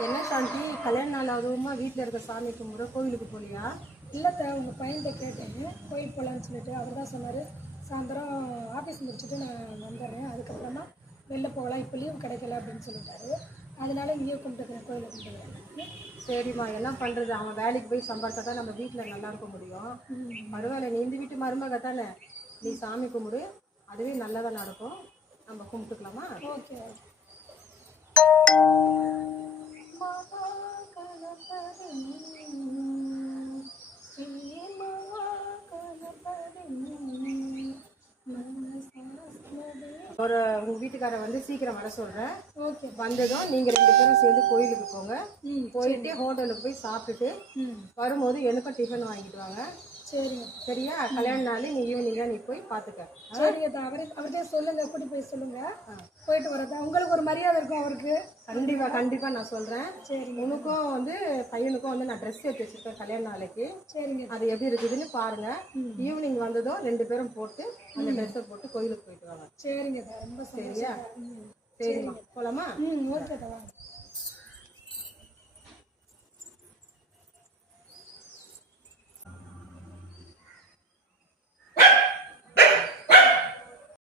என்ன சாந்தி, கல்யாண நாள் அதுவுமா வீட்டில் இருக்க சாமி கும்பிட கோவிலுக்கு போலியா? இல்லை உங்கள் பையன்கிட்ட கேட்டேன் கோயில் போகலான்னு சொல்லிட்டு அவர் தான் சொன்னார் சாயந்தரம் ஆஃபீஸ் முடிச்சுட்டு நான் வந்துடுறேன், அதுக்கப்புறமா வெளில போகலாம், இப்போ லீவ் கிடைக்கல அப்படின்னு சொல்லிட்டாரு. அதனால இங்கேயே கும்பிட்டுக்கிறேன், கோயிலை கும்பிட்டுக்கிறேன். சரிம்மா, என்ன பண்ணுறது, அவன் வேலைக்கு போய் சம்பாதிச்சா தான் நம்ம வீட்டில் நல்லா இருக்க முடியும். பரவாயில்ல, நீ இந்த வீட்டு மருமக தானே, நீ சாமி கும்பிடு, அதுவே நல்லதாக நடக்கும். நம்ம கும்பிட்டுக்கலாமா? ஓகே. ஒரு உங்கள் வீட்டுக்காரை வந்து சீக்கிரம் வர சொல்கிறேன். ஓகே. வந்ததும் நீங்கள் 2 பேரும் சேர்ந்து கோயிலுக்கு போங்க. போயிட்டு ஹோட்டலுக்கு போய் சாப்பிட்டுட்டு வரும்போது எனக்கும் டிஃபன் வாங்கிட்டு வாங்க. சரிங்க. சரியா? கல்யாண நாள் நீ ஈவினிங்காக நீ போய் பார்த்துக்க. சரிங்க, அவர்கிட்ட சொல்லுங்க, கூட்டி போய் சொல்லுங்க, போயிட்டு வரதா உங்களுக்கு ஒரு மரியாதை இருக்கும் அவருக்கு. கண்டிப்பாக நான் சொல்கிறேன். சரி. உனக்கும் வந்து பையனுக்கும் வந்து நான் ட்ரெஸ் எடுத்து வச்சுருக்கேன் கல்யாண நாளைக்கு. சரிங்க. அது எப்படி இருக்குதுன்னு பாருங்கள். ஈவினிங் வந்ததும் 2 பேரும் போட்டு அந்த ட்ரெஸ்ஸை போட்டு கோயிலுக்கு போயிட்டு வாங்க. சரிங்க, ரொம்ப சரியா? சந்தோஷம். சரிம்மா, போகலாமா? ஓகே.